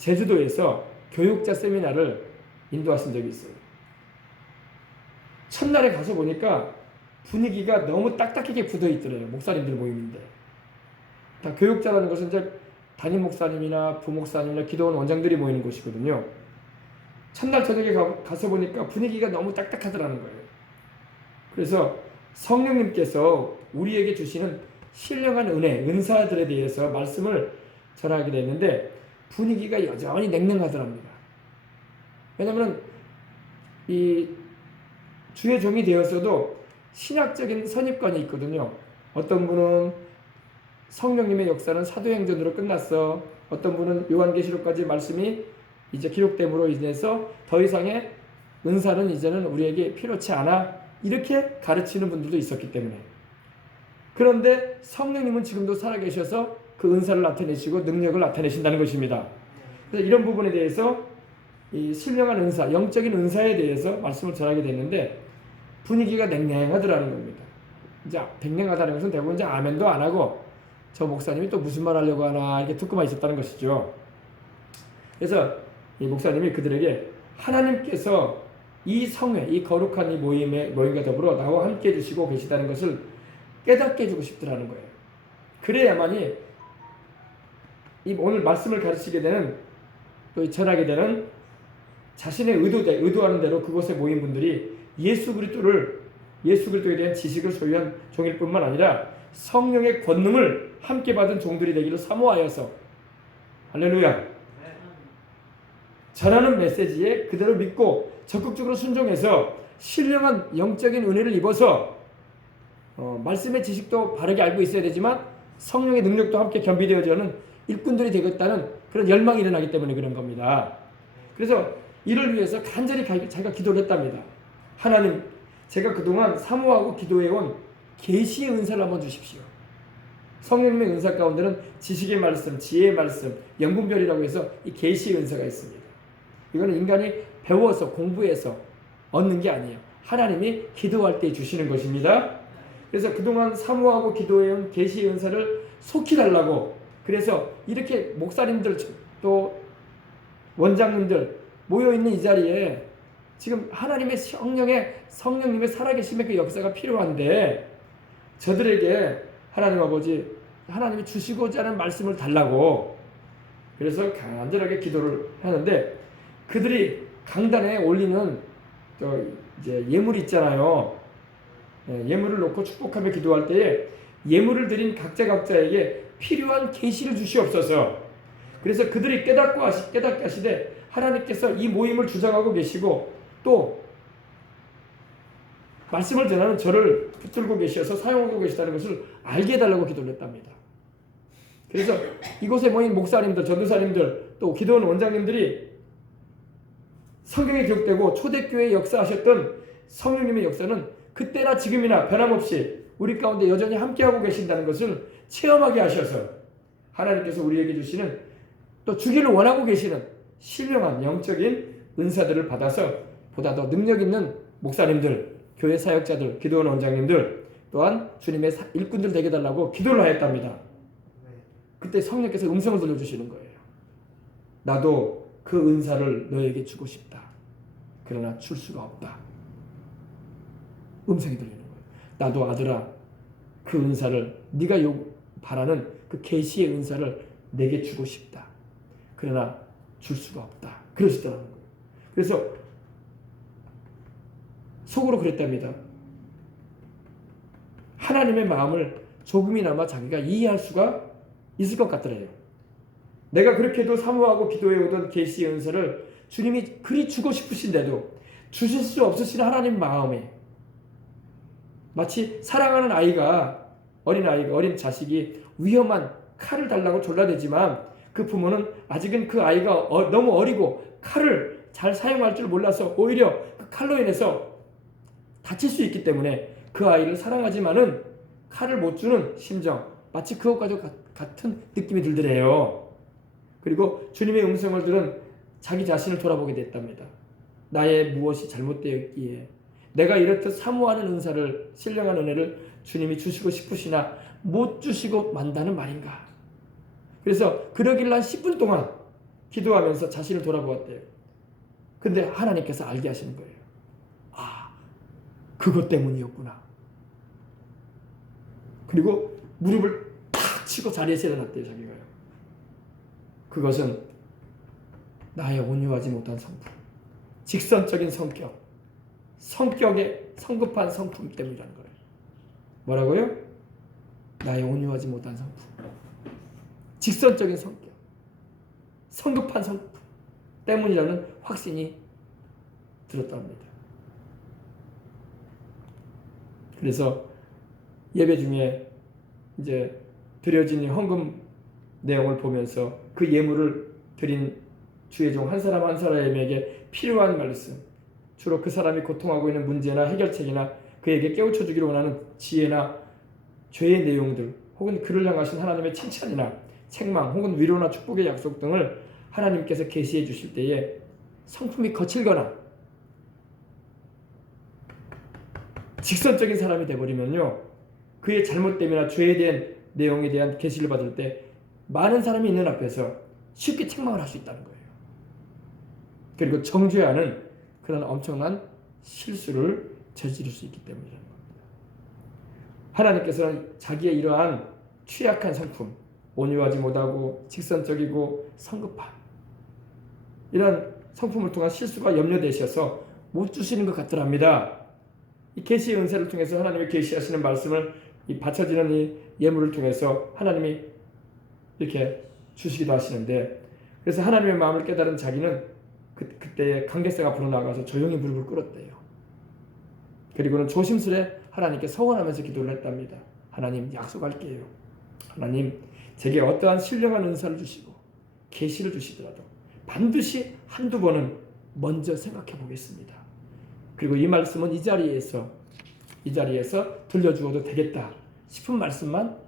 제주도에서 교육자 세미나를 인도하신 적이 있어요. 첫날에 가서 보니까 분위기가 너무 딱딱하게 굳어 있더래요. 목사님들 모임인데. 다 교육자라는 것은 이제 담임 목사님이나 부목사님이나 기도원 원장들이 모이는 곳이거든요. 첫날 저녁에 가서 보니까 분위기가 너무 딱딱하더라는 거예요. 그래서 성령님께서 우리에게 주시는 신령한 은혜, 은사들에 대해서 말씀을 전하게 됐는데 분위기가 여전히 냉랭하더랍니다. 왜냐하면 이 주의 종이 되었어도 신학적인 선입관이 있거든요. 어떤 분은 성령님의 역사는 사도행전으로 끝났어. 어떤 분은 요한계시록까지 말씀이 이제 기록됨으로 인해서 더 이상의 은사는 이제는 우리에게 필요치 않아. 이렇게 가르치는 분들도 있었기 때문에. 그런데 성령님은 지금도 살아계셔서 그 은사를 나타내시고 능력을 나타내신다는 것입니다. 그래서 이런 부분에 대해서 이 신령한 은사, 영적인 은사에 대해서 말씀을 전하게 됐는데 분위기가 냉랭하더라는 겁니다. 이제 냉랭하다는 것은 대부분 이제 아멘도 안 하고 저 목사님이 또 무슨 말 하려고 하나 이렇게 듣고만 있었다는 것이죠. 그래서 이 목사님이 그들에게 하나님께서 이 성회, 이 거룩한 이 모임과 더불어 나와 함께 해주시고 계시다는 것을 깨닫게 해주고 싶더라는 거예요. 그래야만이 이 오늘 말씀을 가르치게 되는 또 전하게 되는 자신의 의도하는 대로 그곳에 모인 분들이 예수 그리스도에 대한 지식을 소유한 종일 뿐만 아니라 성령의 권능을 함께 받은 종들이 되기를 사모하여서 할렐루야 전하는 메시지에 그대로 믿고 적극적으로 순종해서 신령한 영적인 은혜를 입어서 말씀의 지식도 바르게 알고 있어야 되지만 성령의 능력도 함께 겸비되어지는 일꾼들이 되겠다는 그런 열망이 일어나기 때문에 그런 겁니다. 그래서 이를 위해서 간절히 자기가 기도를 했답니다. 하나님, 제가 그동안 사모하고 기도해온 계시의 은사를 한번 주십시오. 성령님의 은사 가운데는 지식의 말씀, 지혜의 말씀, 영분별이라고 해서 이 계시의 은사가 있습니다. 이거는 인간이 배워서 공부해서 얻는 게 아니에요. 하나님이 기도할 때 주시는 것입니다. 그래서 그동안 사모하고 기도해온 계시의 은사를 속히 달라고 그래서 이렇게 목사님들 또 원장님들 모여있는 이 자리에 지금 하나님의 성령님의 살아계심의 그 역사가 필요한데 저들에게 하나님 아버지 하나님이 주시고자 하는 말씀을 달라고 그래서 간절하게 기도를 하는데 그들이 강단에 올리는 이제 예물이 있잖아요. 예물을 놓고 축복하며 기도할 때에 예물을 드린 각자에게 필요한 계시를 주시옵소서. 그래서 그들이 깨닫게 하시되 하나님께서 이 모임을 주장하고 계시고 또 말씀을 전하는 저를 붙들고 계셔서 사용하고 계시다는 것을 알게 해달라고 기도를 했답니다. 그래서 이곳에 모인 목사님들, 전도사님들, 또 기도원 원장님들이 성경에 기록되고 초대교회에 역사하셨던 성령님의 역사는 그때나 지금이나 변함없이 우리 가운데 여전히 함께하고 계신다는 것을 체험하게 하셔서 하나님께서 우리에게 주시는 또 주기를 원하고 계시는 신령한 영적인 은사들을 받아서 보다 더 능력 있는 목사님들, 교회 사역자들, 기도원 원장님들 또한 주님의 일꾼들 되게 달라고 기도를 하였답니다. 그때 성령께서 음성을 들려주시는 거예요. 나도 그 은사를 너에게 주고 싶다. 그러나 줄 수가 없다. 음성이 들리는 거예요. 나도 아들아 그 은사를 네가 바라는 그 계시의 은사를 내게 주고 싶다. 그러나 줄 수가 없다. 그러시더라는 거예요. 그래서 속으로 그랬답니다. 하나님의 마음을 조금이나마 자기가 이해할 수가 있을 것 같더래요. 내가 그렇게도 사모하고 기도해오던 계시의 은사를 주님이 그리 주고 싶으신데도 주실 수 없으신 하나님 마음에 마치 사랑하는 어린 자식이 위험한 칼을 달라고 졸라대지만 그 부모는 아직은 그 아이가 너무 어리고 칼을 잘 사용할 줄 몰라서 오히려 그 칼로 인해서 다칠 수 있기 때문에 그 아이를 사랑하지만은 칼을 못 주는 심정 마치 그것과도 같은 느낌이 들더래요. 그리고 주님의 음성을 들은 자기 자신을 돌아보게 됐답니다. 나의 무엇이 잘못되었기에 내가 이렇듯 사모하는 은사를 신령한 은혜를 주님이 주시고 싶으시나 못 주시고 만다는 말인가. 그래서 그러길 난 10분 동안 기도하면서 자신을 돌아보았대요. 근데 하나님께서 알게 하시는 거예요. 아, 그것 때문이었구나. 그리고 무릎을 탁 치고 자리에서 일어났대요. 자기가요. 그것은 나의 온유하지 못한 성품, 직선적인 성격의 성급한 성품 때문이라는 거예요. 뭐라고요? 나의 온유하지 못한 성품, 직선적인 성격, 성급한 성품 때문이라는 확신이 들었답니다. 그래서 예배 중에 이제 드려진 헌금 내용을 보면서 그 예물을 드린 주의 종 한 사람 한 사람에게 필요한 말씀, 주로 그 사람이 고통하고 있는 문제나 해결책이나 그에게 깨우쳐 주기를 원하는 지혜나 죄의 내용들, 혹은 그를 향하신 하나님의 칭찬이나 책망, 혹은 위로나 축복의 약속 등을 하나님께서 계시해 주실 때에 성품이 거칠거나 직선적인 사람이 되어버리면요, 그의 잘못됨이나 죄에 대한 내용에 대한 계시를 받을 때 많은 사람이 있는 앞에서 쉽게 책망을 할 수 있다는 거예요. 그리고 정죄하는 그런 엄청난 실수를 저지를 수 있기 때문이라는 겁니다. 하나님께서는 자기의 이러한 취약한 성품, 온유하지 못하고 직선적이고 성급한 이런 성품을 통한 실수가 염려되셔서 못 주시는 것 같더랍니다. 이 계시의 은사를 통해서 하나님이 계시하시는 말씀을 이 바쳐지는 이 예물을 통해서 하나님이 이렇게 주시기도 하시는데, 그래서 하나님의 마음을 깨달은 자기는 그때 강개새가 불어나가서 조용히 무릎을 꿇었대요. 그리고는 조심스레 하나님께 서원하면서 기도를 했답니다. 하나님, 약속할게요. 하나님, 제게 어떠한 신령한 은사를 주시고 계시를 주시더라도 반드시 한두 번은 먼저 생각해 보겠습니다. 그리고 이 말씀은 이 자리에서 들려주어도 되겠다 싶은 말씀만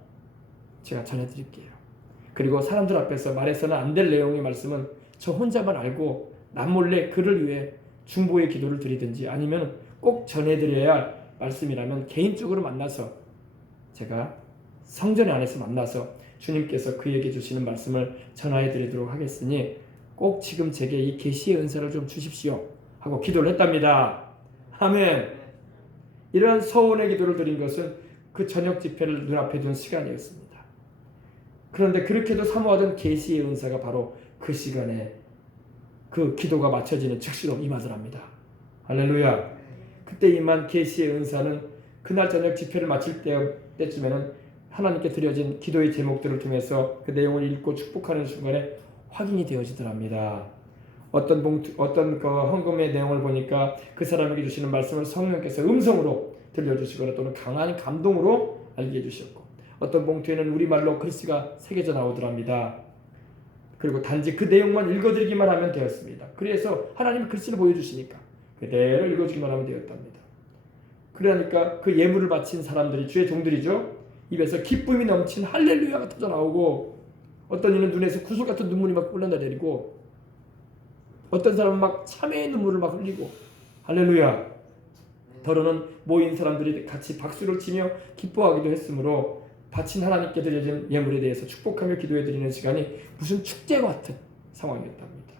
제가 전해드릴게요. 그리고 사람들 앞에서 말해서는 안 될 내용의 말씀은 저 혼자만 알고 남몰래 그를 위해 중보의 기도를 드리든지, 아니면 꼭 전해드려야 할 말씀이라면 개인적으로 만나서, 제가 성전 안에서 만나서 주님께서 그에게 주시는 말씀을 전하여 드리도록 하겠으니 꼭 지금 제게 이 계시의 은사를 좀 주십시오 하고 기도를 했답니다. 아멘. 이러한 서원의 기도를 드린 것은 그 저녁 집회를 눈앞에 둔 시간이었습니다. 그런데 그렇게도 사모하던 계시의 은사가 바로 그 시간에 그 기도가 맞춰지는 즉시로 임하더랍니다. 할렐루야. 그때 임한 계시의 은사는 그날 저녁 집회를 마칠 때쯤에는 하나님께 드려진 기도의 제목들을 통해서 그 내용을 읽고 축복하는 순간에 확인이 되어지더랍니다. 어떤 그 헌금의 내용을 보니까 그 사람에게 주시는 말씀을 성령께서 음성으로 들려주시거나 또는 강한 감동으로 알게 해주셨고, 어떤 봉투에는 우리말로 글씨가 새겨져 나오더랍니다. 그리고 단지 그 내용만 읽어드리기만 하면 되었습니다. 그래서 하나님이 글씨를 보여주시니까 그대로 읽어주기만 하면 되었답니다. 그러니까 그 예물을 바친 사람들이, 주의 종들이죠, 입에서 기쁨이 넘친 할렐루야가 터져 나오고, 어떤 이는 눈에서 구슬 같은 눈물이 막 흘러내리고, 어떤 사람은 막 참회의 눈물을 막 흘리고, 할렐루야. 더러는 모인 사람들이 같이 박수를 치며 기뻐하기도 했으므로 바친 하나님께 드려진 예물에 대해서 축복하며 기도해 드리는 시간이 무슨 축제와 같은 상황이었답니다.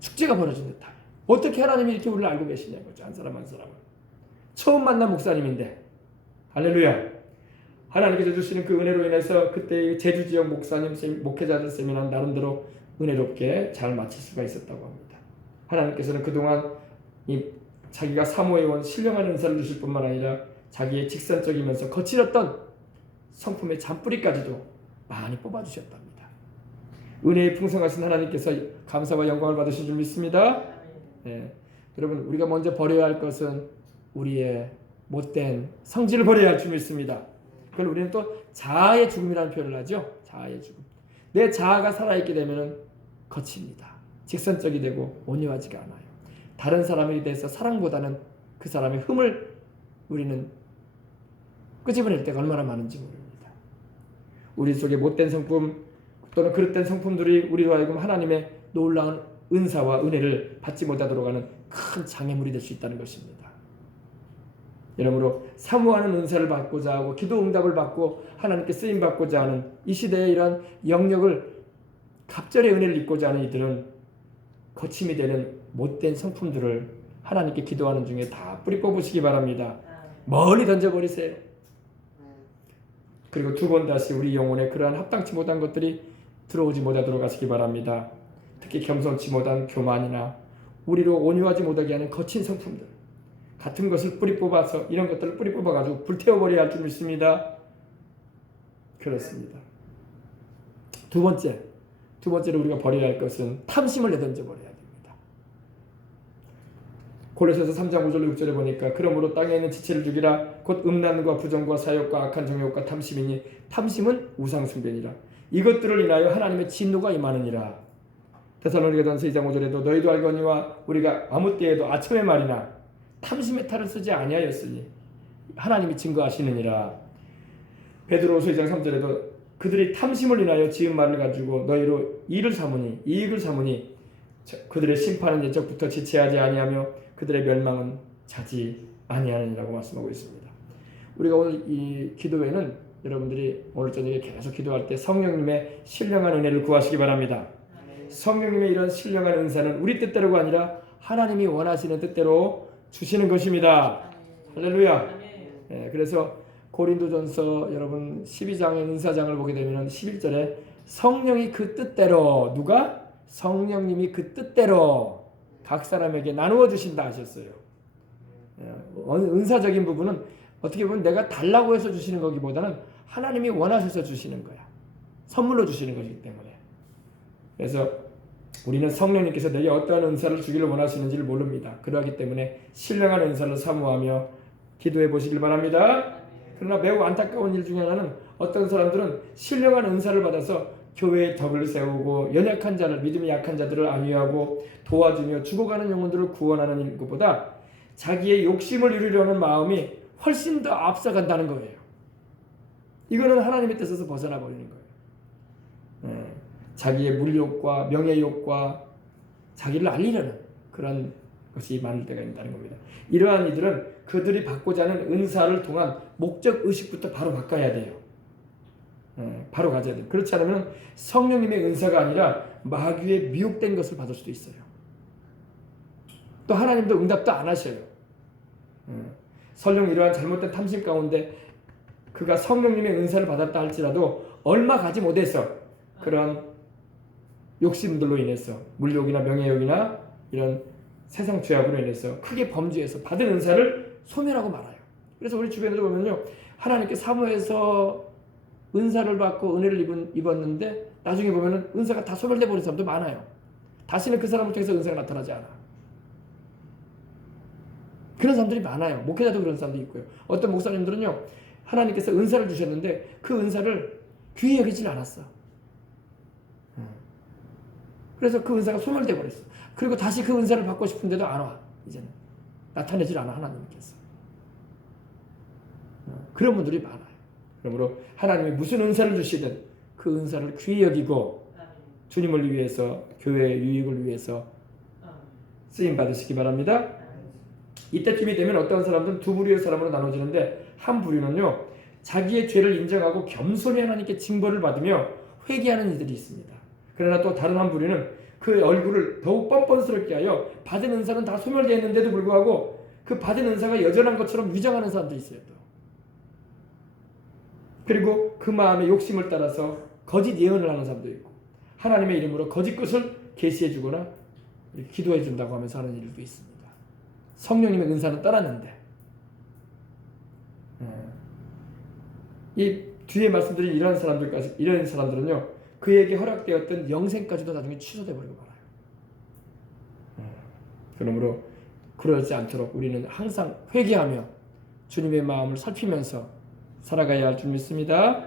축제가 벌어진 듯한. 어떻게 하나님이 이렇게 우리를 알고 계시냐고죠. 한 사람 한 사람은. 처음 만난 목사님인데, 할렐루야. 하나님께서 주시는 그 은혜로 인해서 그때 제주 지역 목사님, 목회자들 세미나는 나름대로 은혜롭게 잘 마칠 수가 있었다고 합니다. 하나님께서는 그동안 자기가 사모해온 신령한 은사를 주실 뿐만 아니라 자기의 직선적이면서 거칠었던 성품의 잔뿌리까지도 많이 뽑아주셨답니다. 은혜의 풍성하신 하나님께서 감사와 영광을 받으신 줄 믿습니다. 네. 여러분, 우리가 먼저 버려야 할 것은 우리의 못된 성질을 버려야 할 줄 믿습니다. 그걸 우리는 또 자아의 죽음이라는 표현을 하죠. 자아의 죽음. 내 자아가 살아있게 되면 거칩니다. 직선적이 되고 온유하지가 않아요. 다른 사람에 대해서 사랑보다는 그 사람의 흠을 우리는 끄집어낼 때가 얼마나 많은지 모릅니다. 우리 속에 못된 성품 또는 그릇된 성품들이 우리로 하여금 하나님의 놀라운 은사와 은혜를 받지 못하도록 하는 큰 장애물이 될 수 있다는 것입니다. 여러모로 사모하는 은사를 받고자 하고 기도 응답을 받고 하나님께 쓰임받고자 하는 이 시대의 이런 영역을 갑절의 은혜를 입고자 하는 이들은 거침이 되는 못된 성품들을 하나님께 기도하는 중에 다 뿌리 뽑으시기 바랍니다. 멀리 던져버리세요. 그리고 두 번 다시 우리 영혼에 그러한 합당치 못한 것들이 들어오지 못하도록 하시기 바랍니다. 특히 겸손치 못한 교만이나 우리로 온유하지 못하게 하는 거친 성품들 같은 것을 뿌리 뽑아서 이런 것들을 뿌리 뽑아가지고 불태워버려야 할 줄 믿습니다. 그렇습니다. 두 번째로 우리가 버려야 할 것은 탐심을 내던져버려야 됩니다. 골로새서 3장 5절 6절에 보니까 그러므로 땅에 있는 지체를 죽이라 곧 음란과 부정과 사욕과 악한 정욕과 탐심이니 탐심은 우상숭배니라. 이것들을 인하여 하나님의 진노가 임하느니라. 데살로니가전서 2장 5절에도 너희도 알거니와 우리가 아무 때에도 아첨의 말이나 탐심의 탈을 쓰지 아니하였으니 하나님이 증거하시느니라. 베드로후서 2장 3절에도 그들이 탐심을 인하여 지은 말을 가지고 너희로 이익을 삼으니 그들의 심판은 옛적부터 지체하지 아니하며 그들의 멸망은 자지 아니하느니라고 말씀하고 있습니다. 우리가 오늘 이 기도회는 여러분들이 오늘 저녁에 계속 기도할 때 성령님의 신령한 은혜를 구하시기 바랍니다. 성령님의 이런 신령한 은사는 우리 뜻대로가 아니라 하나님이 원하시는 뜻대로 주시는 것입니다. 할렐루야. 그래서 고린도전서 여러분 12장의 은사장을 보게 되면 11절에 성령이 그 뜻대로 누가? 성령님이 그 뜻대로 각 사람에게 나누어 주신다 하셨어요. 은사적인 부분은 어떻게 보면 내가 달라고 해서 주시는 거기보다는 하나님이 원하셔서 주시는 거야. 선물로 주시는 것이기 때문에. 그래서 우리는 성령님께서 내게 어떠한 은사를 주기를 원하시는지를 모릅니다. 그러하기 때문에 신령한 은사를 사모하며 기도해 보시길 바랍니다. 그러나 매우 안타까운 일 중에 하나는 어떤 사람들은 신령한 은사를 받아서 교회의 덕을 세우고 연약한 자를 믿음이 약한 자들을 안위하고 도와주며 죽어가는 영혼들을 구원하는 것보다 자기의 욕심을 이루려는 마음이 훨씬 더 앞서간다는 거예요. 이거는 하나님의 뜻에서 벗어나 버리는 거예요. 자기의 물욕과 명예욕과 자기를 알리려는 그런 것이 많을 때가 있다는 겁니다. 이러한 이들은 그들이 받고자 하는 은사를 통한 목적 의식부터 바로 바꿔야 돼요. 바로 가져야 돼요. 그렇지 않으면 성령님의 은사가 아니라 마귀의 미혹된 것을 받을 수도 있어요. 또 하나님도 응답도 안 하셔요. 설령 이러한 잘못된 탐심 가운데 그가 성령님의 은사를 받았다 할지라도 얼마 가지 못해서 그런 욕심들로 인해서 물욕이나 명예욕이나 이런 세상 죄악으로 인해서 크게 범죄해서 받은 은사를 소멸하고 말아요. 그래서 우리 주변에도 보면요, 하나님께 사모해서 은사를 받고 은혜를 입었는데 나중에 보면은 은사가 다 소멸돼 버린 사람도 많아요. 다시는 그 사람을 통해서 은사가 나타나지 않아. 그런 사람들이 많아요. 목회자도 그런 사람도 있고요. 어떤 목사님들은요, 하나님께서 은사를 주셨는데 그 은사를 귀히 여기질 않았어. 그래서 그 은사가 소멸돼 버렸어. 그리고 다시 그 은사를 받고 싶은데도 안 와. 이제는 나타내질 않아 하나님께서. 그런 분들이 많아요. 그러므로 하나님이 무슨 은사를 주시든 그 은사를 귀히 여기고 주님을 위해서, 교회의 유익을 위해서 쓰임 받으시기 바랍니다. 이때쯤이 되면 어떤 사람들은 두 부류의 사람으로 나눠지는데, 한 부류는요, 자기의 죄를 인정하고 겸손히 하나님께 징벌을 받으며 회개하는 이들이 있습니다. 그러나 또 다른 한 부류는 그 얼굴을 더욱 뻔뻔스럽게 하여 받은 은사는 다 소멸되어 있는데도 불구하고 그 받은 은사가 여전한 것처럼 위장하는 사람도 있어요. 또. 그리고 그 마음의 욕심을 따라서 거짓 예언을 하는 사람도 있고, 하나님의 이름으로 거짓 것을 계시해 주거나 기도해 준다고 하면서 하는 일도 있습니다. 성령님의 은사는 떠났는데, 이 뒤에 말씀드린 이런 사람들은요, 그에게 허락되었던 영생까지도 나중에 취소돼 버리고 말아요. 그러므로 그러지 않도록 우리는 항상 회개하며 주님의 마음을 살피면서 살아가야 할 줄 믿습니다.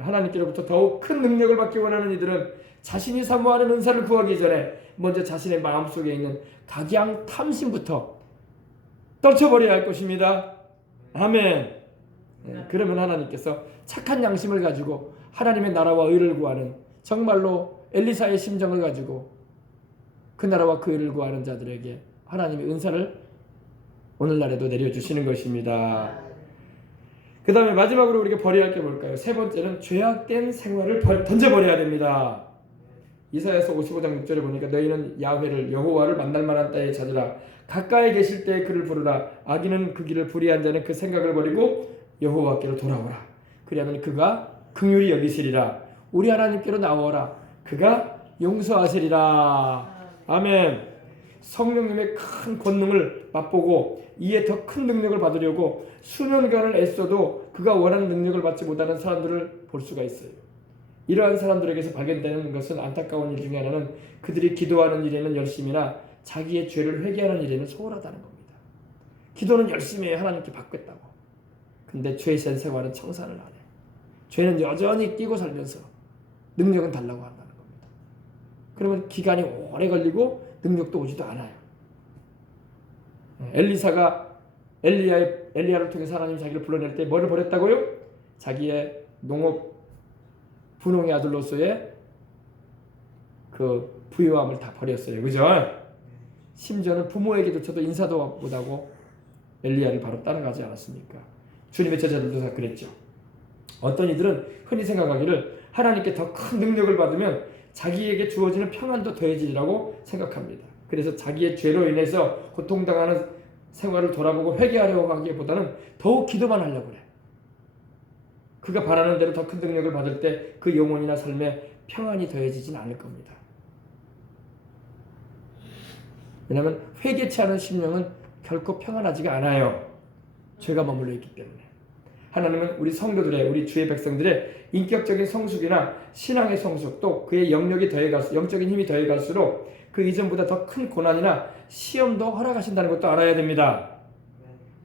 하나님께로부터 더욱 큰 능력을 받기 원하는 이들은 자신이 사모하는 은사를 구하기 전에 먼저 자신의 마음속에 있는 각양 탐심부터 떨쳐버려야 할 것입니다. 아멘. 그러면 하나님께서 착한 양심을 가지고 하나님의 나라와 의를 구하는, 정말로 엘리사의 심정을 가지고 그 나라와 그 의를 구하는 자들에게 하나님의 은사를 오늘날에도 내려주시는 것입니다. 그 다음에 마지막으로 우리가 버려야 할 게 뭘까요? 세 번째는 죄악된 생활을 던져버려야 됩니다. 이사야서 55장 6절에 보니까 너희는 야훼를 여호와를 만날 만한 때에 찾으라. 가까이 계실 때에 그를 부르라. 악인은 그 길을 불의한 자는 그 생각을 버리고 여호와께로 돌아오라. 그리하면 그가 긍휼히 여기시리라. 우리 하나님께로 나오라. 그가 용서하시리라. 아멘. 성령님의 큰 권능을 맛보고 이에 더 큰 능력을 받으려고 수년간을 애써도 그가 원하는 능력을 받지 못하는 사람들을 볼 수가 있어요. 이러한 사람들에게서 발견되는 것은 안타까운 일 중에 하나는 그들이 기도하는 일에는 열심이나 자기의 죄를 회개하는 일에는 소홀하다는 겁니다. 기도는 열심히 해 하나님께 받겠다고. 근데 죄센 생활은 청산을 안 해. 죄는 여전히 끼고 살면서 능력은 달라고 한다는 겁니다. 그러면 기간이 오래 걸리고 능력도 오지도 않아요. 엘리사가 엘리야를 통해서 하나님이 자기를 불러낼 때 뭐를 버렸다고요? 자기의 분홍의 아들로서의 그 부유함을 다 버렸어요. 그죠? 심지어는 부모에게조차도 인사도 못하고 엘리야를 바로 따라가지 않았습니까? 주님의 제자들도 다 그랬죠. 어떤 이들은 흔히 생각하기를 하나님께 더 큰 능력을 받으면 자기에게 주어지는 평안도 더해지리라고 생각합니다. 그래서 자기의 죄로 인해서 고통당하는 생활을 돌아보고 회개하려고 하기보다는 더욱 기도만 하려고 그래. 그가 바라는 대로 더 큰 능력을 받을 때 그 영혼이나 삶에 평안이 더해지진 않을 겁니다. 왜냐하면 회개치 않은 심령은 결코 평안하지가 않아요. 죄가 머물러 있기 때문에. 하나님은 우리 성도들의, 우리 주의 백성들의 인격적인 성숙이나 신앙의 성숙, 또 그의 영역이 더해갈수록, 영적인 힘이 더해갈수록 그 이전보다 더 큰 고난이나 시험도 허락하신다는 것도 알아야 됩니다.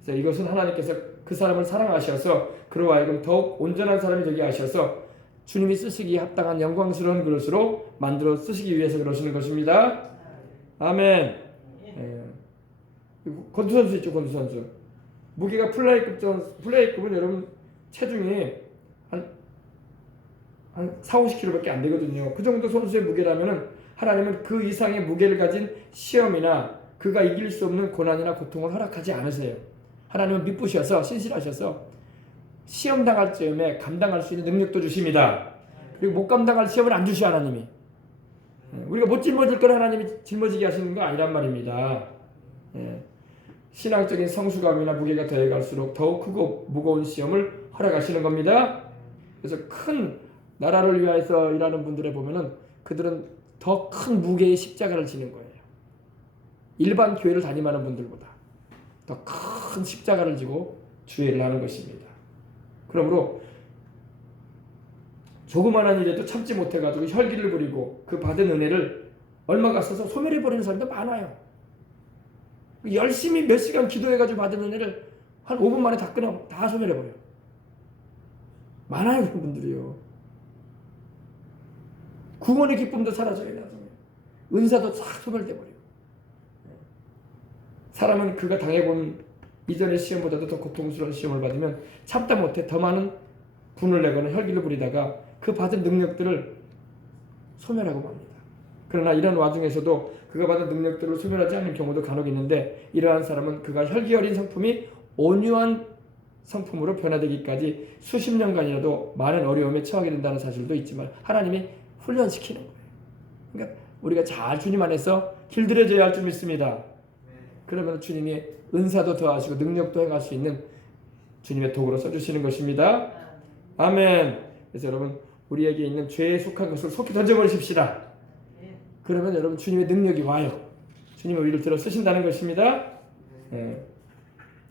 그래서 이것은 하나님께서 그 사람을 사랑하셔서 그로 하여금 더욱 온전한 사람이 되게 하셔서 주님이 쓰시기에 합당한 영광스러운 그릇으로 만들어 쓰시기 위해서 그러시는 것입니다. 아멘. 권투선수 있죠, 권투선수. 무게가 플레이급은 여러분 체중이 한 4, 50kg밖에 안 되거든요. 그 정도 선수의 무게라면은 하나님은 그 이상의 무게를 가진 시험이나 그가 이길 수 없는 고난이나 고통을 허락하지 않으세요. 하나님은 미쁘셔서 신실하셔서 시험 당할 즈음에 감당할 수 있는 능력도 주십니다. 그리고 못 감당할 시험을 안 주셔 하나님이. 우리가 못 짊어질 걸 하나님이 짊어지게 하시는 거 아니란 말입니다. 신앙적인 성숙함이나 무게가 더해갈수록 더욱 크고 무거운 시험을 허락하시는 겁니다. 그래서 큰 나라를 위해서 일하는 분들에 보면은 그들은 더 큰 무게의 십자가를 지는 거예요. 일반 교회를 담임하는 분들보다 더 큰 십자가를 지고 주의를 하는 것입니다. 그러므로 조그마한 일에도 참지 못해가지고 혈기를 부리고 그 받은 은혜를 얼마가 써서 소멸해버리는 사람도 많아요. 열심히 몇 시간 기도해가지고 받은 은혜를 한 5분 만에 다 소멸해버려요. 많아요, 그런 분들이요. 구원의 기쁨도 사라져요, 나중에. 은사도 싹 소멸돼버려요. 사람은 그가 당해본 이전의 시험보다도 더 고통스러운 시험을 받으면 참다 못해 더 많은 분을 내거나 혈기를 부리다가 그 받은 능력들을 소멸하고 맙니다. 그러나 이런 와중에서도 그가 받은 능력들을 소멸하지 않는 경우도 간혹 있는데 이러한 사람은 그가 혈기 어린 성품이 온유한 성품으로 변화되기까지 수십 년간이라도 많은 어려움에 처하게 된다는 사실도 있지만 하나님이 훈련시키는 거예요. 그러니까 우리가 잘 주님 안에서 길들여져야 할 줄 믿습니다. 그러면 주님이 은사도 더하시고 능력도 행할 수 있는 주님의 도구로 써주시는 것입니다. 아멘. 그래서 여러분 우리에게 있는 죄에 속한 것을 속히 던져버리십시다. 그러면 여러분 주님의 능력이 와요. 주님의 우리를 들어 쓰신다는 것입니다.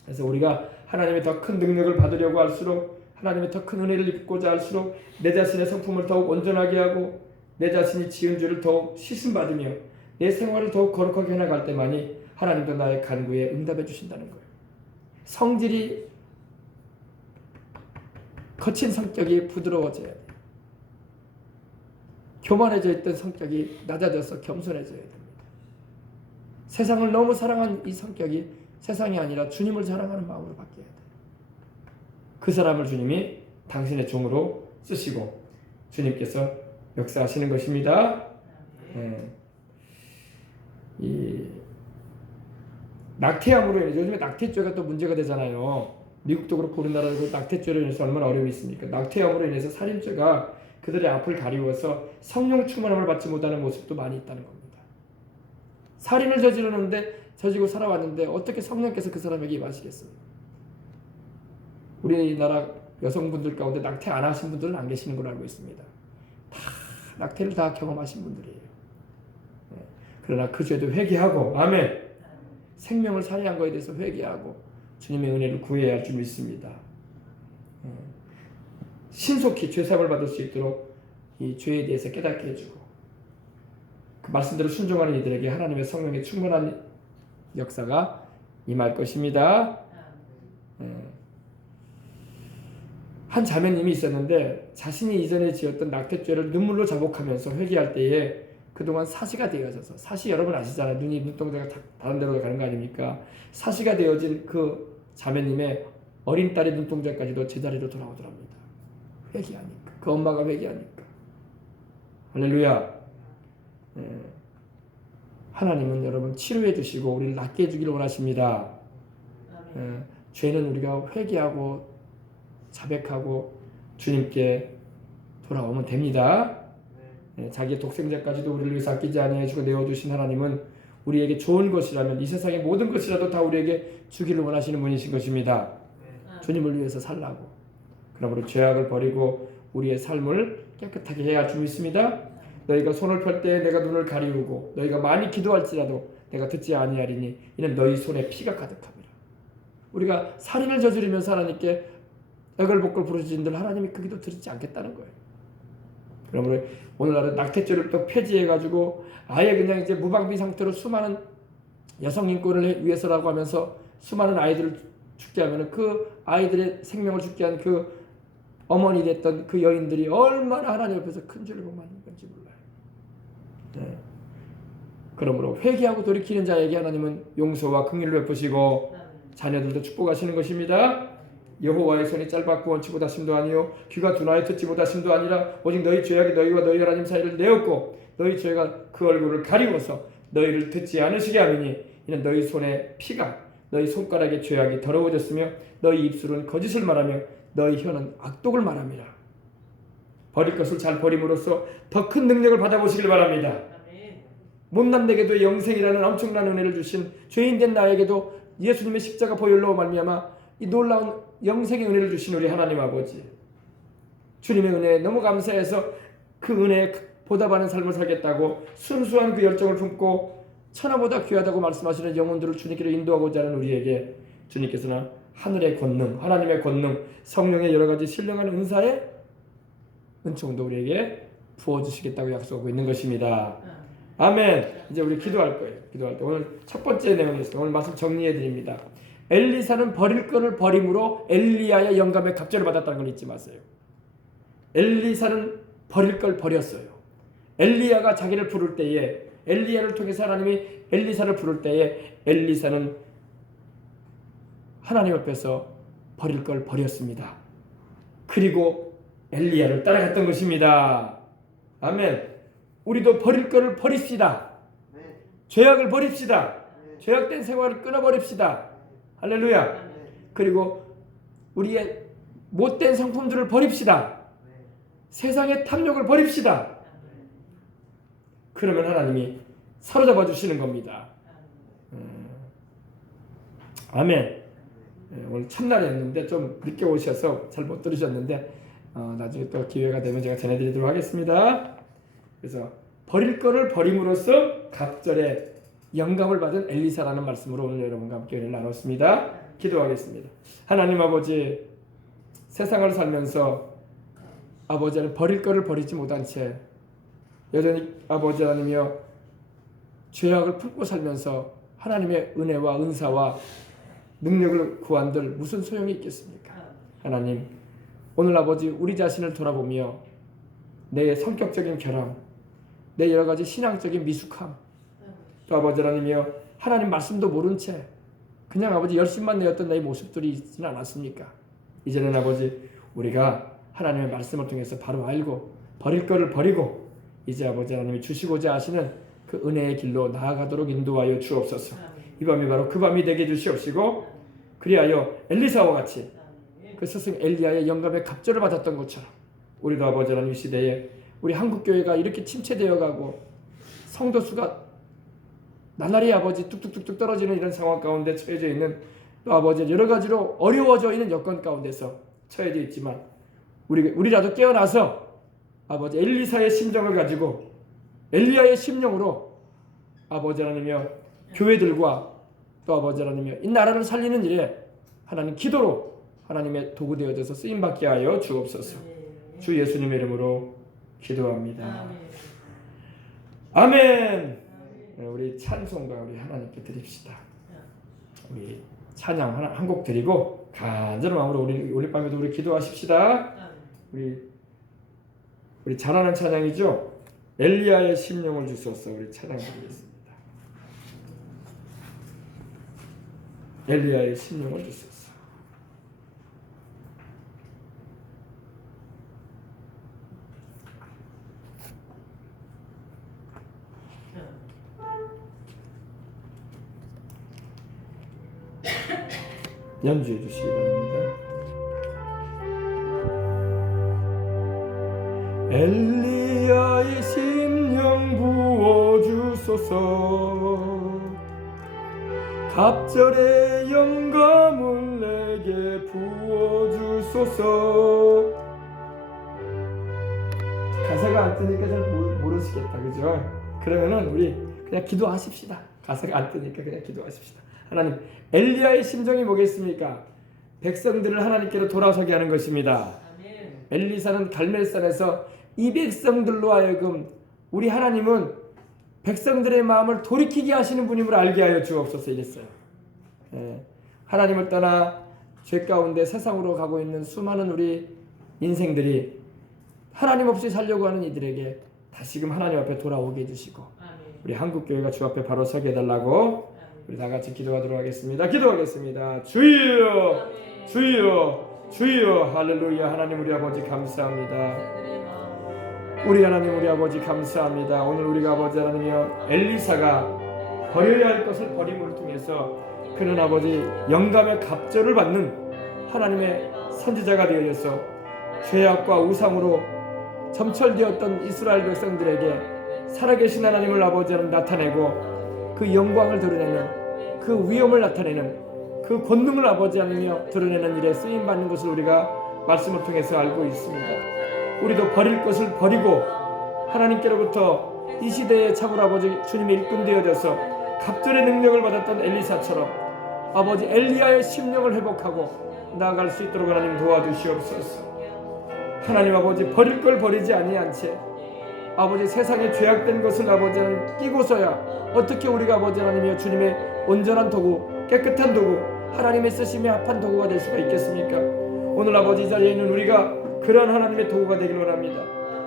그래서 우리가 하나님의 더 큰 능력을 받으려고 할수록 하나님의 더 큰 은혜를 입고자 할수록 내 자신의 성품을 더욱 온전하게 하고 내 자신이 지은 죄를 더욱 씻음받으며 내 생활을 더욱 거룩하게 해나갈 때만이 하나님도 나의 간구에 응답해 주신다는 거예요. 성질이 거친 성격이 부드러워져야 돼요. 교만해져 있던 성격이 낮아져서 겸손해져야 됩니다. 세상을 너무 사랑한 이 성격이 세상이 아니라 주님을 사랑하는 마음으로 바뀌어야 돼요. 그 사람을 주님이 당신의 종으로 쓰시고 주님께서 역사하시는 것입니다. 이 낙태암으로 인해서 요즘에 낙태죄가 또 문제가 되잖아요. 미국도 그렇고 우리나라도 낙태죄로 인해서 얼마나 어려움이 있습니까? 낙태암으로 인해서 살인죄가 그들의 앞을 가리워서 성령 충만함을 받지 못하는 모습도 많이 있다는 겁니다. 살인을 저지르고 살아왔는데 어떻게 성령께서 그 사람에게 임하시겠어요? 우리나라 여성분들 가운데 낙태 안 하신 분들은 안 계시는 걸로 알고 있습니다. 다 낙태를 다 경험하신 분들이에요. 그러나 그 죄도 회개하고, 아멘, 생명을 살해한 것에 대해서 회개하고 주님의 은혜를 구해야 할 줄 믿습니다. 신속히 죄사함을 받을 수 있도록 이 죄에 대해서 깨닫게 해주고, 그 말씀대로 순종하는 이들에게 하나님의 성령의 충만한 역사가 임할 것입니다. 한 자매님이 있었는데 자신이 이전에 지었던 낙태죄를 눈물로 자복하면서 회개할 때에 그동안 사시가 되어져서, 사시 여러분 아시잖아요. 눈동자가 다른 데로 가는 거 아닙니까? 사시가 되어진 그 자매님의 어린 딸의 눈동자까지도 제자리로 돌아오더랍니다. 회개하니까, 그 엄마가 회개하니까. 할렐루야. 하나님은 여러분 치료해 주시고 우리를 낫게 해주기를 원하십니다. 죄는 우리가 회개하고 자백하고 주님께 돌아오면 됩니다. 자기의 독생자까지도 우리를 위해서 아끼지 아니하시고 내어주신 하나님은 우리에게 좋은 것이라면 이 세상의 모든 것이라도 다 우리에게 주기를 원하시는 분이신 것입니다. 주님을 위해서 살라고. 그러므로 죄악을 버리고 우리의 삶을 깨끗하게 해야 할 줄 믿습니다. 너희가 손을 펼 때 내가 눈을 가리우고 너희가 많이 기도할지라도 내가 듣지 아니하리니 이는 너희 손에 피가 가득함이라. 우리가 살인을 저지르면서 하나님께 애걸복걸 부르짖은들 하나님이 그 기도 들지 않겠다는 거예요. 그러므로 오늘날은 낙태죄를 또 폐지해가지고 아예 그냥 이제 무방비 상태로 수많은 여성 인권을 위해서라고 하면서 수많은 아이들을 죽게 하면은 그 아이들의 생명을 죽게 한 그 어머니 됐던 그 여인들이 얼마나 하나님 앞에서 큰 죄를 범하는 건지 몰라요. 네. 그러므로 회개하고 돌이키는 자에게 하나님은 용서와 긍휼을 베푸시고 자녀들도 축복하시는 것입니다. 여호와의 손이 짧았고 원치보다 심도 아니요 귀가 둔하여 듣지보다 심도 아니라 오직 너희 죄악이 너희와 너희 하나님 사이를 내었고 너희 죄가 그 얼굴을 가리워서 너희를 듣지 않으시게 하느니 이는 너희 손에 피가 너희 손가락의 죄악이 더러워졌으며 너희 입술은 거짓을 말하며 너희 혀는 악독을 말함이라. 버릴 것을 잘 버림으로써 더 큰 능력을 받아보시길 바랍니다. 못난 내게도 영생이라는 엄청난 은혜를 주신 죄인된 나에게도 예수님의 십자가 보혈로 말미암아 이 놀라운 영생의 은혜를 주신 우리 하나님 아버지, 주님의 은혜에 너무 감사해서 그 은혜에 보답하는 삶을 살겠다고 순수한 그 열정을 품고 천하보다 귀하다고 말씀하시는 영혼들을 주님께로 인도하고자 하는 우리에게 주님께서는 하늘의 권능, 하나님의 권능, 성령의 여러 가지 신령한 은사의 은총도 우리에게 부어주시겠다고 약속하고 있는 것입니다. 아멘. 이제 우리 기도할 거예요. 기도할 때 오늘 첫 번째 내용이었어요. 오늘 말씀 정리해 드립니다. 엘리사는 버릴 것을 버림으로 엘리야의 영감의 갑절을 받았다는 걸 잊지 마세요. 엘리사는 버릴 걸 버렸어요. 엘리야가 자기를 부를 때에, 엘리야를 통해서 하나님이 엘리사를 부를 때에 엘리사는 하나님 앞에서 버릴 걸 버렸습니다. 그리고 엘리야를 따라갔던 것입니다. 아멘. 우리도 버릴 것을 버립시다. 죄악을 버립시다. 죄악된 생활을 끊어버립시다. 할렐루야. 그리고 우리의 못된 성품들을 버립시다. 세상의 탐욕을 버립시다. 그러면 하나님이 사로잡아 주시는 겁니다. 아멘. 오늘 첫날이었는데 좀 늦게 오셔서 잘 못 들으셨는데 나중에 또 기회가 되면 제가 전해드리도록 하겠습니다. 그래서 버릴 거를 버림으로써 갑절의 영감을 받은 엘리사라는 말씀으로 오늘 여러분과 함께 은혜를 나눴습니다. 기도하겠습니다. 하나님 아버지, 세상을 살면서 아버지는 버릴 거를 버리지 못한 채 여전히 아버지 하나님이여 죄악을 품고 살면서 하나님의 은혜와 은사와 능력을 구한들 무슨 소용이 있겠습니까? 하나님, 오늘 아버지 우리 자신을 돌아보며 내 성격적인 결함, 내 여러 가지 신앙적인 미숙함, 또 아버지 하나님이여 하나님 말씀도 모른 채 그냥 아버지 열심만 내었던 나의 모습들이 있지는 않았습니까? 이제는 아버지 우리가 하나님의 말씀을 통해서 바로 알고 버릴 것을 버리고 이제 아버지 하나님이 주시고자 하시는 그 은혜의 길로 나아가도록 인도하여 주옵소서. 이 밤이 바로 그 밤이 되게 해주시옵시고 그리하여 엘리사와 같이 그 스승 엘리야의 영감의 갑절을 받았던 것처럼 우리도 아버지 하나님 이 시대에 우리 한국교회가 이렇게 침체되어 가고 성도 수가 나날이 아버지 뚝뚝뚝뚝 떨어지는 이런 상황 가운데 처해져 있는 또 아버지 여러 가지로 어려워져 있는 여건 가운데서 처해져 있지만 우리라도 깨어나서 아버지 엘리사의 심정을 가지고 엘리야의 심령으로 아버지 하나님이여 교회들과 또 아버지 하나님이여 이 나라를 살리는 일에 하나님 기도로 하나님의 도구 되어져서 쓰임받게 하여 주옵소서. 주 예수님의 이름으로 기도합니다. 아멘. 우리 찬송가 우리 하나님께 드립시다. 우리 찬양 한 곡 드리고 간절한 마음으로 오늘 밤에도 우리 기도하십시다. 우리 잘하는 찬양이죠. 엘리야의 심령을 주소서. 우리 찬양 드리겠습니다. 엘리야의 심령을 주소서. 연주해 주시기 바랍니다. 엘리야의 심령 부어주소서. 갑절의 영감을 내게 부어주소서. 가사가 안 뜨니까 잘 모르시겠다, 그죠? 그러면은 우리 그냥 기도하십시다. 가사가 안 뜨니까 그냥 기도하십시다. 하나님, 엘리야의 심정이 뭐겠습니까? 백성들을 하나님께로 돌아서게 하는 것입니다. 엘리사는 갈멜산에서 이 백성들로 하여금 우리 하나님은 백성들의 마음을 돌이키게 하시는 분임을 알게 하여 주옵소서 이랬어요. 하나님을 떠나 죄 가운데 세상으로 가고 있는 수많은 우리 인생들이 하나님 없이 살려고 하는 이들에게 다시금 하나님 앞에 돌아오게 해주시고 우리 한국교회가 주 앞에 바로 서게 해달라고 우리 다 같이 기도하도록 하겠습니다. 기도하겠습니다. 주여, 주여, 주여. 할렐루야. 하나님 우리 아버지 감사합니다. 우리 하나님 우리 아버지 감사합니다. 오늘 우리가 아버지 하나님이여 엘리사가 버려야 할 것을 버림을 통해서 그는 아버지 영감의 갑절을 받는 하나님의 선지자가 되어져서 죄악과 우상으로 점철되었던 이스라엘 백성들에게 살아계신 하나님을 아버지 하나님 나타내고 그 영광을 드러내는 그 위엄을 나타내는 그 권능을 아버지 하나님이여 드러내는 일에 쓰임받는 것을 우리가 말씀을 통해서 알고 있습니다. 우리도 버릴 것을 버리고 하나님께로부터 이 시대에 참으로 아버지 주님의 일꾼 되어져서 갑절의 능력을 받았던 엘리사처럼 아버지 엘리야의 심령을 회복하고 나아갈 수 있도록 하나님 도와주시옵소서. 하나님 아버지 버릴 걸 버리지 아니한 채 아버지 세상에 죄악된 것을 아버지 하나님 끼고서야 어떻게 우리가 아버지 하나님이여 주님의 온전한 도구 깨끗한 도구 하나님의 쓰심에 합한 도구가 될 수가 있겠습니까? 오늘 아버지 이 자리에 있는 우리가 그런 하나님의 도구가 되길 원합니다.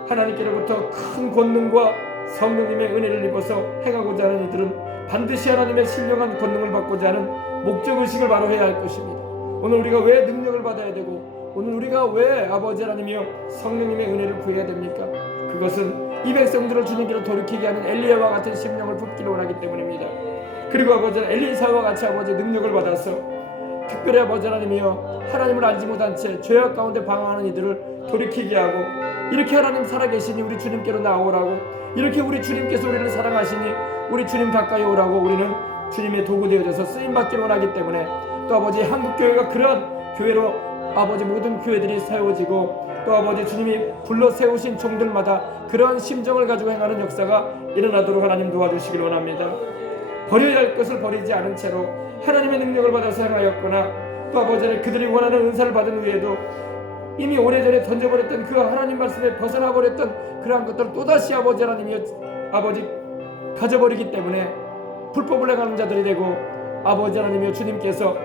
하나님께로부터 큰 권능과 성령님의 은혜를 입어서 행하고자 하는 이들은 반드시 하나님의 신령한 권능을 받고자 하는 목적의식을 바로 해야 할 것입니다. 오늘 우리가 왜 능력을 받아야 되고 오늘 우리가 왜 아버지 하나님이여 성령님의 은혜를 구해야 됩니까? 그것은 이 백성들을 주님께로 돌이키게 하는 엘리야와 같은 심령을 붓기를 원하기 때문입니다. 그리고 아버지 엘리사와 같이 아버지 능력을 받아서 특별히 아버지 하나님이여 하나님을 알지 못한 채 죄악 가운데 방황하는 이들을 돌이키게 하고 이렇게 하나님 살아계시니 우리 주님께로 나오라고 이렇게 우리 주님께서 우리를 사랑하시니 우리 주님 가까이 오라고 우리는 주님의 도구 되어져서 쓰임받기를 원하기 때문에 또 아버지 한국교회가 그런 교회로 아버지 모든 교회들이 세워지고 또 아버지 주님이 불러 세우신 종들마다 그러한 심정을 가지고 행하는 역사가 일어나도록 하나님 도와주시길 원합니다. 버려야 할 것을 버리지 않은 채로 하나님의 능력을 받아서 행하였거나 또 아버지 그들이 원하는 은사를 받은 후에도 이미 오래전에 던져버렸던 그 하나님 말씀에 벗어나버렸던 그러한 것들을 또다시 아버지 하나님이 아버지 가져버리기 때문에 불법을 행하는 자들이 되고 아버지 하나님이여 주님께서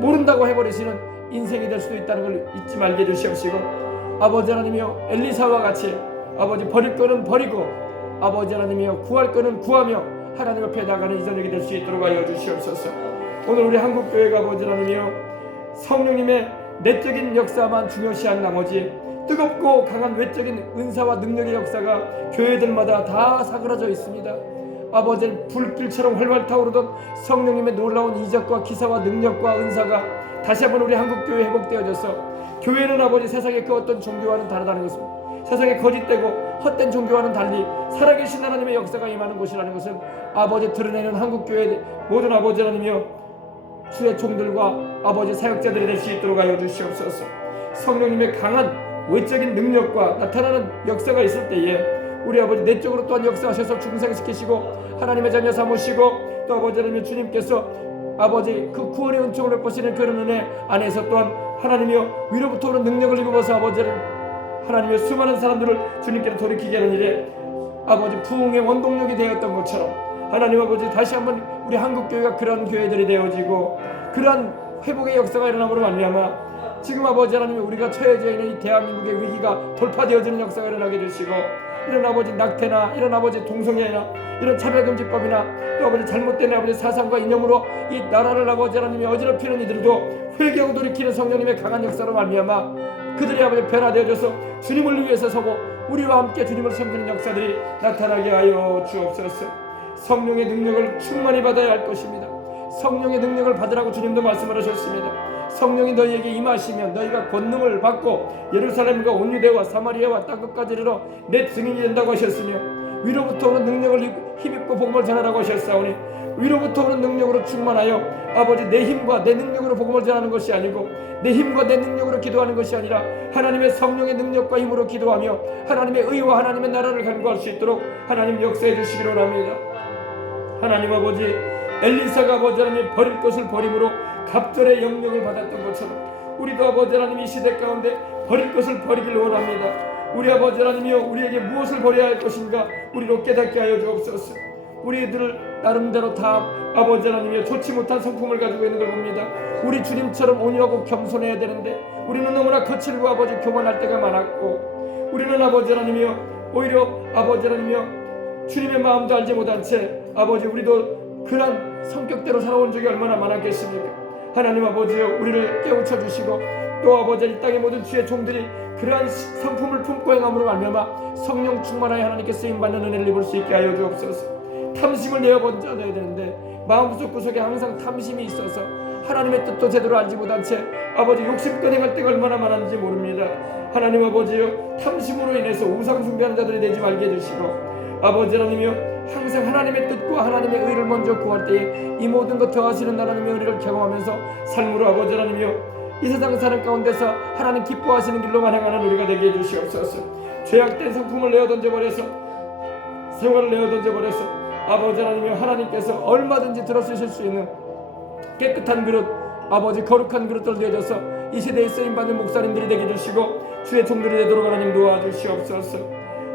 모른다고 해버리시는 인생이 될 수도 있다는 걸 잊지 말게 해주시옵시고 아버지 하나님이여 엘리사와 같이 아버지 버릴 거는 버리고 아버지 하나님이여 구할 거는 구하며 하나님 앞에 나가는 이 저녁이 될 수 있도록 하여 주시옵소서. 오늘 우리 한국교회가 아버지 하나님이여 성령님의 내적인 역사만 중요시한 나머지 뜨겁고 강한 외적인 은사와 능력의 역사가 교회들마다 다 사그라져 있습니다. 아버지 불길처럼 활활 타오르던 성령님의 놀라운 이적과 기사와 능력과 은사가 다시 한번 우리 한국교회에 회복되어져서 교회는 아버지 세상의 그 어떤 종교와는 다르다는 것입니다. 세상에 거짓되고 헛된 종교와는 달리 살아계신 하나님의 역사가 임하는 곳이라는 것을 아버지 드러내는 한국교회 모든 아버지 하나님이여 주의 종들과 아버지 사역자들이 될 수 있도록 하여 주시옵소서. 성령님의 강한 외적인 능력과 나타나는 역사가 있을 때에 우리 아버지 내적으로 또한 역사하셔서 중생시키시고 하나님의 자녀 삼으시고 또 아버지 하나님 주님께서 아버지 그 구원의 은총을 베푸시는 그런 은혜 안에서 또한 하나님이여 위로부터 오는 능력을 입어서 아버지를 하나님의 수많은 사람들을 주님께로 돌이키게 하는 일에 아버지 부흥의 원동력이 되었던 것처럼 하나님 아버지 다시 한번 우리 한국교회가 그런 교회들이 되어지고 그러한 회복의 역사가 일어남으로 말미암아 지금 아버지 하나님 우리가 처해져 있는 이 대한민국의 위기가 돌파되어지는 역사가 일어나게 되시고 이런 아버지 낙태나 이런 아버지 동성애나 이런 차별금지법이나 또 아버지 잘못된 아버지 사상과 이념으로 이 나라를 아버지 하나님이 어지럽히는 이들도 회개하고 돌이키는 성령님의 강한 역사로 말미암아 그들이 아버지 변화되어져서 주님을 위해서 서고 우리와 함께 주님을 섬기는 역사들이 나타나게 하여 주옵소서. 성령의 능력을 충만히 받아야 할 것입니다. 성령의 능력을 받으라고 주님도 말씀을 하셨습니다. 성령이 너희에게 임하시면 너희가 권능을 받고 예루살렘과 온 유대와 사마리아와 땅 끝까지 이르러 내 증인이 된다고 하셨으며 위로부터 오는 능력을 힘입고 복음을 전하라고 하셨사오니 위로부터 오는 능력으로 충만하여 아버지 내 힘과 내 능력으로 복음을 전하는 것이 아니고 내 힘과 내 능력으로 기도하는 것이 아니라 하나님의 성령의 능력과 힘으로 기도하며 하나님의 의와 하나님의 나라를 간구할 수 있도록 하나님 역사해 주시기로 합니다. 하나님 아버지 엘리사가 아버지 하나님 버릴 것을 버림으로 갑절의 영역을 받았던 것처럼 우리도 아버지 하나님 이 시대 가운데 버릴 것을 버리길 원합니다. 우리 아버지 하나님이여 우리에게 무엇을 버려야 할 것인가 우리로 깨닫게 하여 주옵소서. 우리들 나름대로 다 아버지 하나님이여 좋지 못한 성품을 가지고 있는 걸 봅니다. 우리 주님처럼 온유하고 겸손해야 되는데 우리는 너무나 거칠고 아버지 교만할 때가 많았고 우리는 아버지 하나님이여 오히려 아버지 하나님이여 주님의 마음도 알지 못한 채 아버지 우리도 그런 성격대로 살아온 적이 얼마나 많았겠습니까? 하나님 아버지여 우리를 깨우쳐 주시고 또 아버지 이 땅의 모든 주의 종들이 그러한 성품을 품고 행함으로 말미암아 성령 충만하여 하나님께 쓰임받는 은혜를 입을 수 있게 하여 주옵소서. 탐심을 내어버려야 되는데 마음속 구석에 항상 탐심이 있어서 하나님의 뜻도 제대로 알지 못한 채 아버지 욕심껏 행할 때가 얼마나 많았는지 모릅니다. 하나님 아버지여 탐심으로 인해서 우상 숭배하는 자들이 되지 말게 해주시고 아버지 하나님이여 항상 하나님의 뜻과 하나님의 의를 먼저 구할 때에 이 모든 것 더하시는 하나님의 은혜를 경험하면서 삶으로 아버지 하나님이여 이 세상 사람 가운데서 하나님 기뻐하시는 길로만 행하는 우리가 되게 해주시옵소서. 죄악된 성품을 내어 던져버려서 생활을 내어 던져버려서 아버지 하나님이여 하나님께서 얼마든지 들어쓰실 수 있는 깨끗한 그릇 아버지 거룩한 그릇들 되어져서 이 시대에 쓰임받는 목사님들이 되게 해주시고 주의 종들이 되도록 하나님 도와주시옵소서.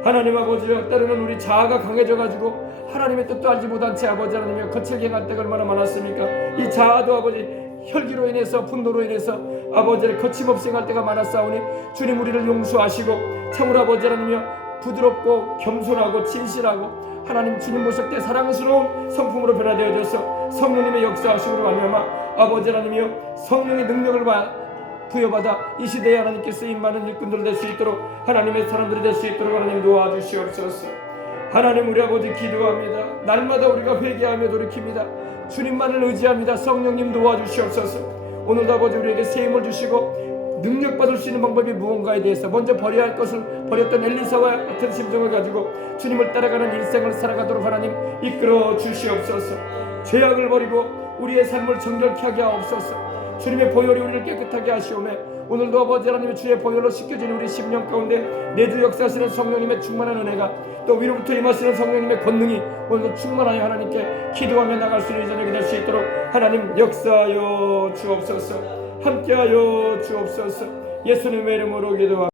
하나님 아버지여 때로는 우리 자아가 강해져가지고 하나님의 뜻도 알지 못한 채 아버지 하나님이여 거칠게 행할 때가 얼마나 많았습니까? 이 자아도 아버지 혈기로 인해서 분노로 인해서 아버지를 거침없이 행할 때가 많았사오니 주님 우리를 용서하시고 참으로 아버지 하나님이여 부드럽고 겸손하고 진실하고 하나님 주님 모실 때 사랑스러운 성품으로 변화되어져서 성령님의 역사하심으로 말미암아 아버지 하나님이여 성령의 능력을 부여받아 이 시대에 하나님께 쓰임받는 일꾼들 될 수 있도록 하나님의 사람들이 될 수 있도록 하나님 도와주시옵소서. 하나님 우리 아버지 기도합니다. 날마다 우리가 회개하며 돌이킵니다. 주님만을 의지합니다. 성령님 도와주시옵소서. 오늘도 아버지 우리에게 세임을 주시고 능력받을 수 있는 방법이 무언가에 대해서 먼저 버려야 할 것을 버렸던 엘리사와 같은 심정을 가지고 주님을 따라가는 일생을 살아가도록 하나님 이끌어 주시옵소서. 죄악을 버리고 우리의 삶을 정결케 하게 하옵소서. 주님의 보혈이 우리를 깨끗하게 하시오매 오늘도 아버지 하나님의 주의 보혈로 씻겨진 우리 심령 가운데 내주 역사하시는 성령님의 충만한 은혜가 또 위로부터 임하시는 성령님의 권능이 오늘도 충만하여 하나님께 기도하며 나갈 수 있는 저녁이 될 수 있도록 하나님 역사하여 주옵소서. 함께하여 주옵소서. 예수님의 이름으로 기도합니다.